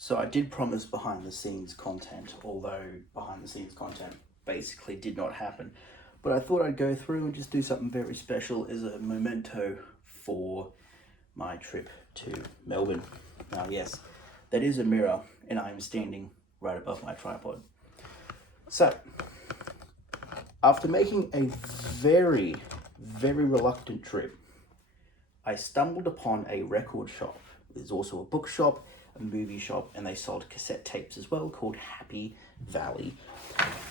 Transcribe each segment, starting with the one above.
So I did promise behind the scenes content, although behind the scenes content basically did not happen. But I thought I'd go through and just do something very special as a memento for my trip to Melbourne. Now, yes, that is a mirror and I'm standing right above my tripod. So, after making a very, very reluctant trip, I stumbled upon a record shop. There's also a bookshop, a movie shop, and they sold cassette tapes as well, called Happy Valley.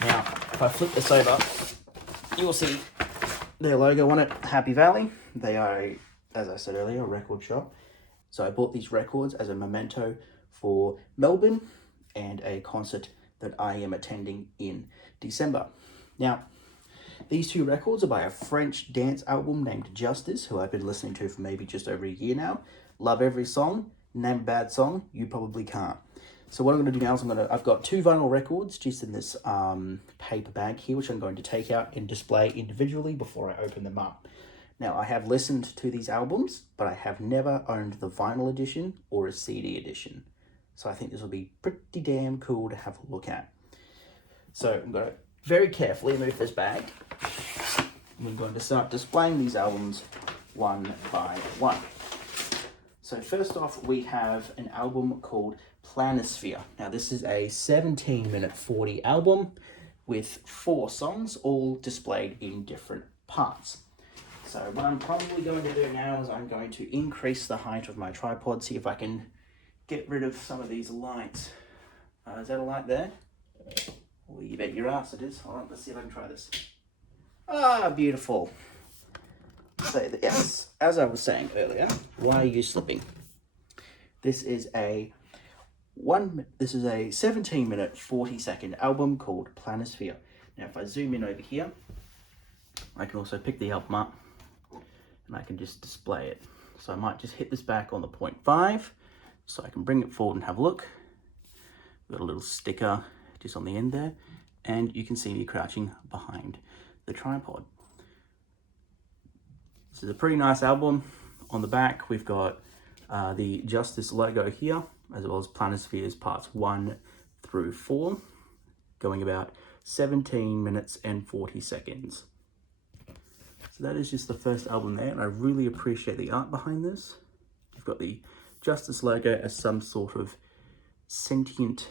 Now, if I flip this over, you will see their logo on it, Happy Valley. They are, as I said earlier, a record shop. So I bought these records as a memento for Melbourne and a concert that I am attending in December. Now, these two records are by a French dance album named Justice, who I've been listening to for maybe just over a year now. Love every song. Name a bad song, you probably can't. So what I'm going to do now is I've got two vinyl records just in this paper bag here, which I'm going to take out and display individually before I open them up. Now, I have listened to these albums, but I have never owned the vinyl edition or a CD edition. So I think this will be pretty damn cool to have a look at. So I'm going to very carefully move this bag. We're going to start displaying these albums one by one. So first off, we have an album called Planisphere. Now this is a 17-minute 40 album with 4 songs, all displayed in different parts. So what I'm probably going to do now is I'm going to increase the height of my tripod, see if I can get rid of some of these lights. Is that a light there? Well, you bet your ass it is. Hold on, let's see if I can try this. Ah, beautiful. So yes, as I was saying earlier, why are you slipping? This is a 17-minute 40-second album called Planisphere. Now if I zoom in over here, I can also pick the album up and I can just display it. So I might just hit this back on the 0.5 so I can bring it forward and have a look. Got a little sticker just on the end there, and you can see me crouching behind the tripod. This is a pretty nice album. On the back, we've got the Justice logo here, as well as Planisphere's parts 1 through 4, going about 17 minutes and 40 seconds. So that is just the first album there, and I really appreciate the art behind this. You've got the Justice logo as some sort of sentient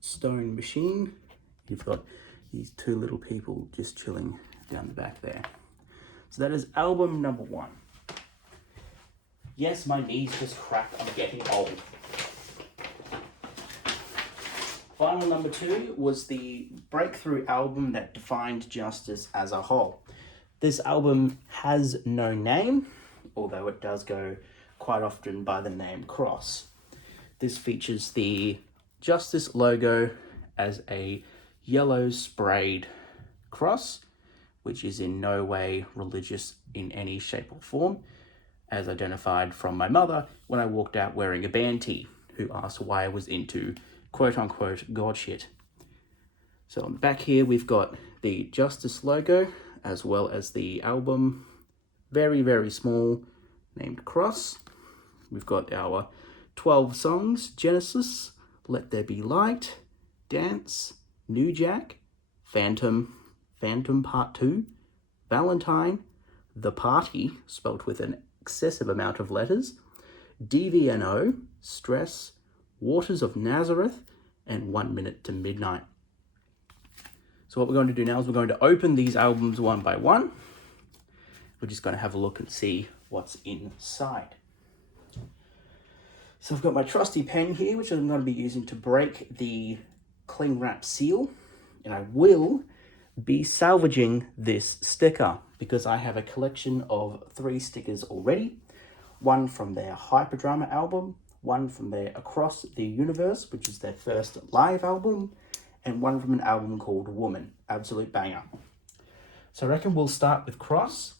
stone machine. You've got these two little people just chilling down the back there. So that is album number 1. Yes, my knees just cracked. I'm getting old. Vinyl number 2 was the breakthrough album that defined Justice as a whole. This album has no name, although it does go quite often by the name Cross. This features the Justice logo as a yellow sprayed cross, which is in no way religious in any shape or form, as identified from my mother when I walked out wearing a band tee, who asked why I was into quote-unquote God shit. So on the back here, we've got the Justice logo, as well as the album, very, very small, named Cross. We've got our 12 songs: Genesis, Let There Be Light, Dance, New Jack, Phantom, Phantom Part 2, Valentine, The Party, spelt with an excessive amount of letters, DVNO, Stress, Waters of Nazareth, and 1 Minute to Midnight. So what we're going to do now is we're going to open these albums one by one. We're just going to have a look and see what's inside. So I've got my trusty pen here, which I'm going to be using to break the cling wrap seal, and I will be salvaging this sticker because I have a collection of 3 stickers already. One from their Hyperdrama album, one from their Across the Universe, which is their first live album, and one from an album called Woman. Absolute banger. So I reckon we'll start with Cross.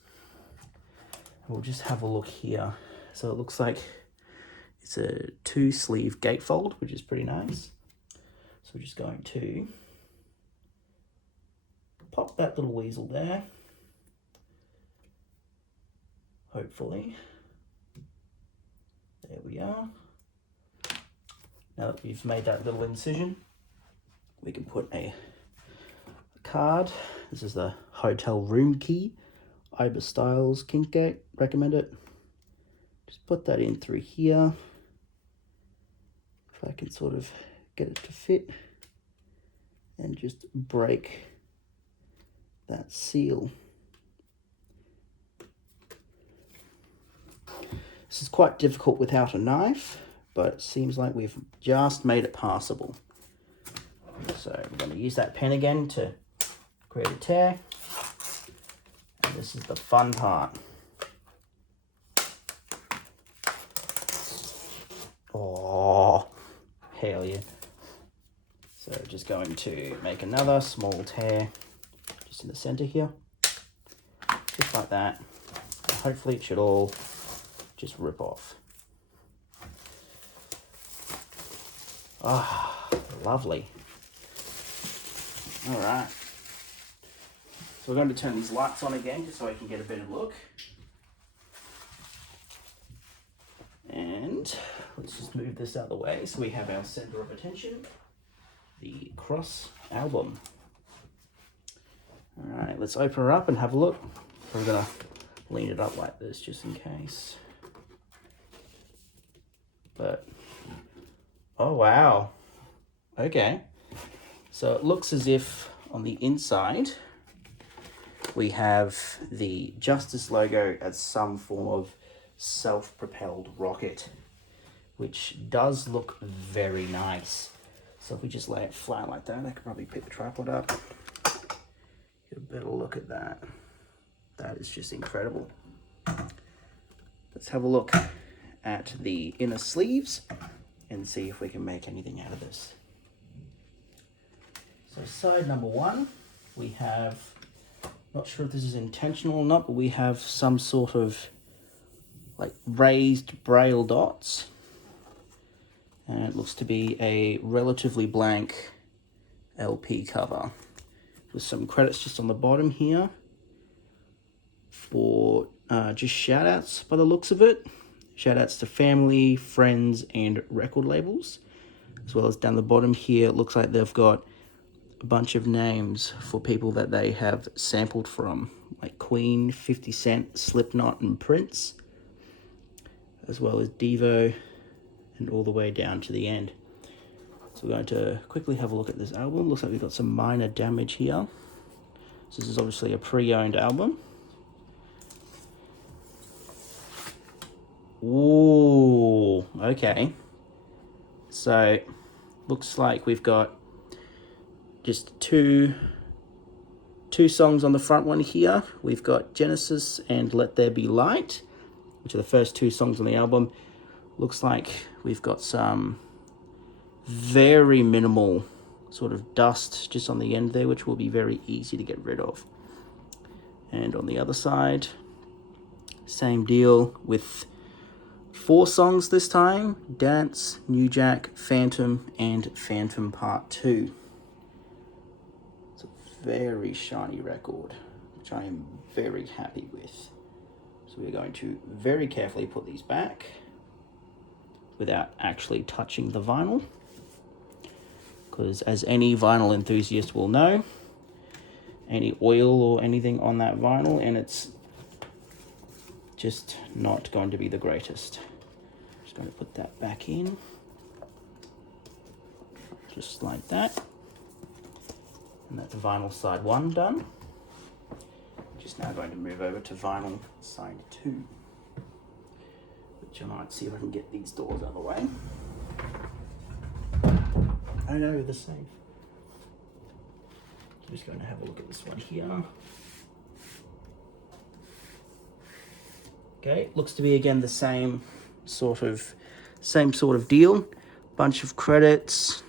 We'll just have a look here. So it looks like it's a 2-sleeve gatefold, which is pretty nice. So we're just going to pop that little weasel there. Hopefully. There we are. Now that we've made that little incision, we can put a card. This is the hotel room key. Ibis Styles, Kingsgate, recommend it. Just put that in through here. If I can sort of get it to fit. And just break that seal. This is quite difficult without a knife, but it seems like we've just made it passable. So we're going to use that pen again to create a tear. And this is the fun part. Oh, hell yeah. So just going to make another small tear just in the center here. Just like that. And hopefully it should all just rip off. Ah, lovely. All right. So we're going to turn these lights on again just so I can get a better look. And let's just move this out of the way so we have our center of attention, the Cross album. All right, let's open her up and have a look. I'm gonna lean it up like this just in case. But, oh wow, okay. So it looks as if on the inside, we have the Justice logo as some form of self-propelled rocket, which does look very nice. So if we just lay it flat like that, I could probably pick the tripod up. Get a better look at that. That is just incredible. Let's have a look at the inner sleeves and see if we can make anything out of this. So side number one, we have, not sure if this is intentional or not, but we have some sort of like raised braille dots. And it looks to be a relatively blank LP cover with some credits just on the bottom here for just shout outs by the looks of it. Shout outs to family, friends, and record labels. As well as down the bottom here, it looks like they've got a bunch of names for people that they have sampled from, like Queen, 50 Cent, Slipknot, and Prince, as well as Devo, and all the way down to the end. So we're going to quickly have a look at this album. Looks like we've got some minor damage here. So this is obviously a pre-owned album. Ooh, okay. So looks like we've got just two songs on the front one here. We've got Genesis and Let There Be Light, which are the first two songs on the album. Looks like we've got some very minimal sort of dust just on the end there, which will be very easy to get rid of. And on the other side, same deal with 4 songs this time: Dance, New Jack, Phantom, and Phantom Part 2. It's a very shiny record, which I am very happy with. So we're going to very carefully put these back without actually touching the vinyl, because as any vinyl enthusiast will know, any oil or anything on that vinyl and it's just not going to be the greatest. Just going to put that back in, just like that. And that's vinyl side 1 done. Just now going to move over to vinyl side 2, which I might see if I can get these doors out of the way. I know, the safe. I'm just going to have a look at this one here. Okay, looks to be again the same sort of deal. Bunch of credits.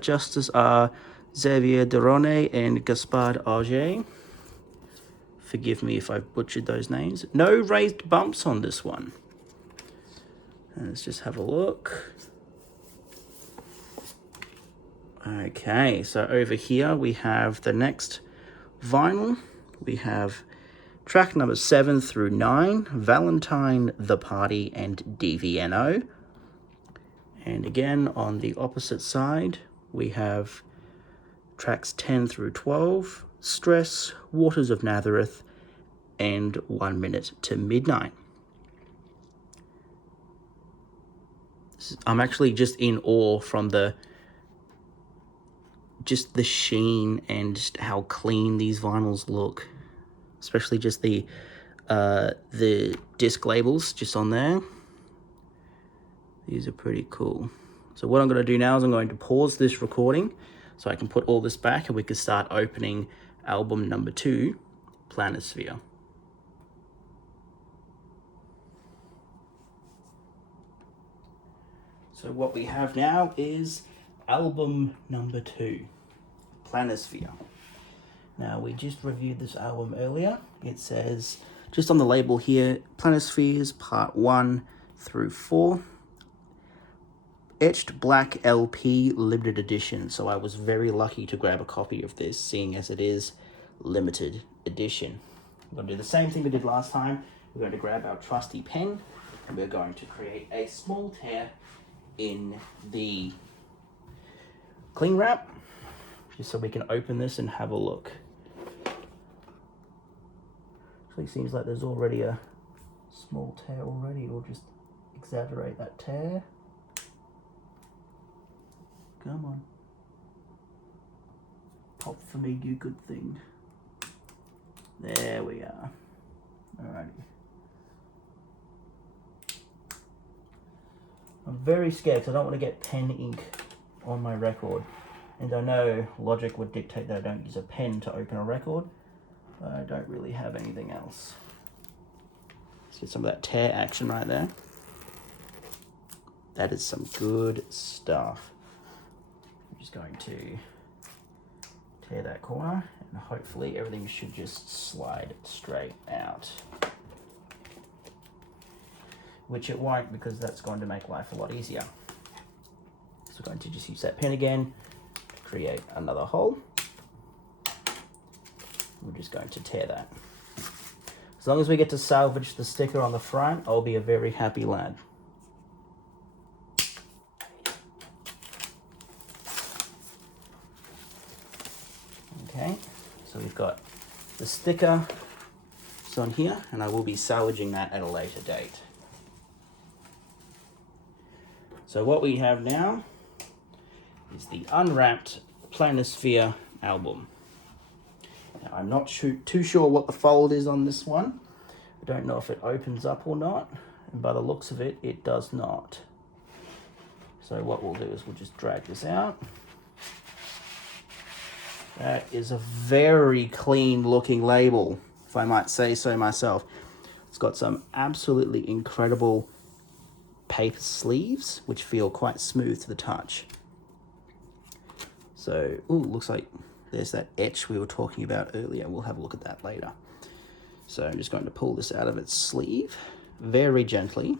Justice are Xavier Derone and Gaspard Auger. Forgive me if I've butchered those names. No raised bumps on this one. And let's just have a look. Okay, so over here we have the next vinyl. We have track number 7 through 9, Valentine, The Party, and DVNO. And again, on the opposite side, we have tracks 10 through 12, Stress, Waters of Nazareth, and 1 Minute to Midnight. I'm actually just in awe from the sheen and just how clean these vinyls look, especially just the disc labels just on there. These are pretty cool. So what I'm going to do now is I'm going to pause this recording so I can put all this back and we can start opening album number 2, Planisphere. So what we have now is album number 2, Planisphere. Now, we just reviewed this album earlier. It says, just on the label here, Planispheres Part 1 through 4. Etched Black LP limited edition. So I was very lucky to grab a copy of this, seeing as it is limited edition. We're going to do the same thing we did last time. We're going to grab our trusty pen and we're going to create a small tear in the cling wrap, just so we can open this and have a look. Actually seems like there's already a small tear already. We'll just exaggerate that tear. Come on. Pop for me, you good thing. There we are. Alrighty. I'm very scared because I don't want to get pen ink on my record. And I know logic would dictate that I don't use a pen to open a record, but I don't really have anything else. Let's get some of that tear action right there. That is some good stuff. I'm just going to tear that corner and hopefully everything should just slide straight out. Which it won't, because that's going to make life a lot easier. So we're going to just use that pen again to create another hole. We're just going to tear that. As long as we get to salvage the sticker on the front, I'll be a very happy lad. Okay, so we've got the sticker on here, and I will be salvaging that at a later date. So what we have now is the unwrapped Planisphere album. Now, I'm not too sure what the fold is on this one. I don't know if it opens up or not, and by the looks of it, it does not. So what we'll do is we'll just drag this out. That is a very clean looking label, if I might say so myself. It's got some absolutely incredible paper sleeves, which feel quite smooth to the touch. So, ooh, looks like there's that etch we were talking about earlier. We'll have a look at that later. So I'm just going to pull this out of its sleeve very gently.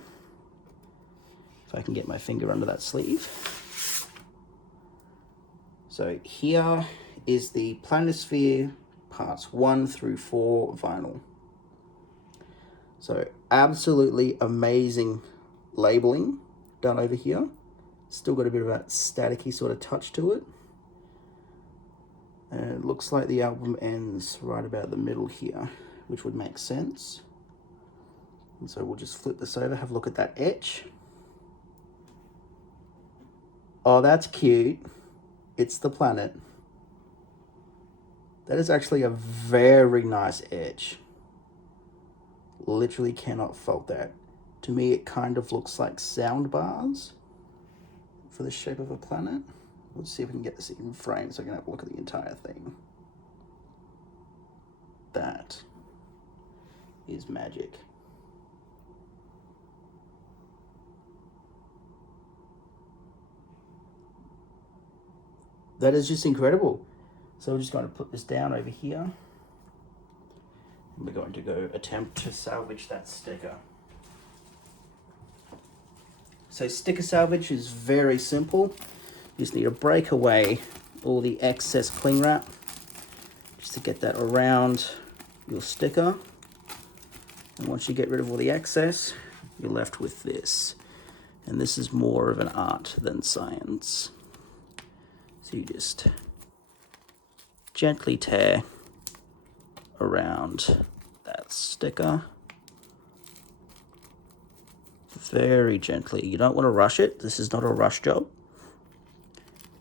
If I can get my finger under that sleeve. So here is the Planisphere parts 1 through 4 vinyl. So absolutely amazing labeling done over here. Still got a bit of that staticky sort of touch to it. And it looks like the album ends right about the middle here, which would make sense. And so we'll just flip this over, have a look at that etch. Oh, that's cute. It's the planet. That is actually a very nice etch. Literally cannot fault that. To me, it kind of looks like sound bars for the shape of a planet. Let's see if we can get this in frame so I can have a look at the entire thing. That is magic. That is just incredible. So we're just going to put this down over here. And we're going to go attempt to salvage that sticker. So sticker salvage is very simple. You just need to break away all the excess cling wrap just to get that around your sticker. And once you get rid of all the excess, you're left with this And this is more of an art than science. So you just gently tear around that sticker. Very gently. You don't want to rush it. This is not a rush job,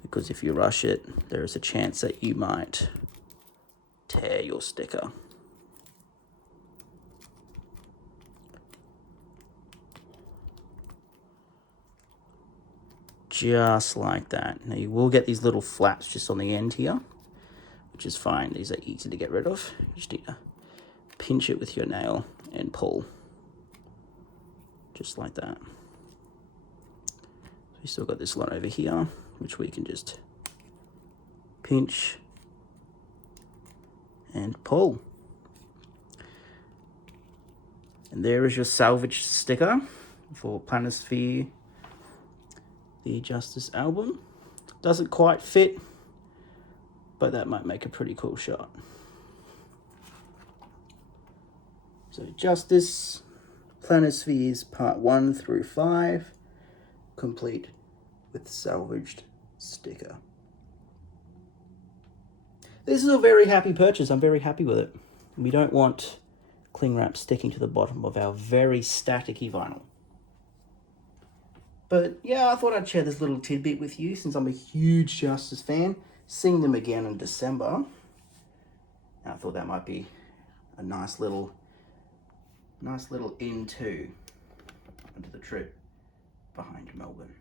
because if you rush it, there is a chance that you might tear your sticker. Just like that. Now you will get these little flaps just on the end here, which is fine. These are easy to get rid of. You just need to pinch it with your nail and pull. Just like that. We still got this one over here, which we can just pinch and pull. And there is your salvage sticker for Planisphere, the Justice album. Doesn't quite fit, but that might make a pretty cool shot. So Justice, Planispheres part 1 through 5, complete with salvaged sticker. This is a very happy purchase. I'm very happy with it. We don't want cling wrap sticking to the bottom of our very staticky vinyl. But yeah, I thought I'd share this little tidbit with you since I'm a huge Justice fan. Seeing them again in December, I thought that might be a nice little into the trip behind Melbourne.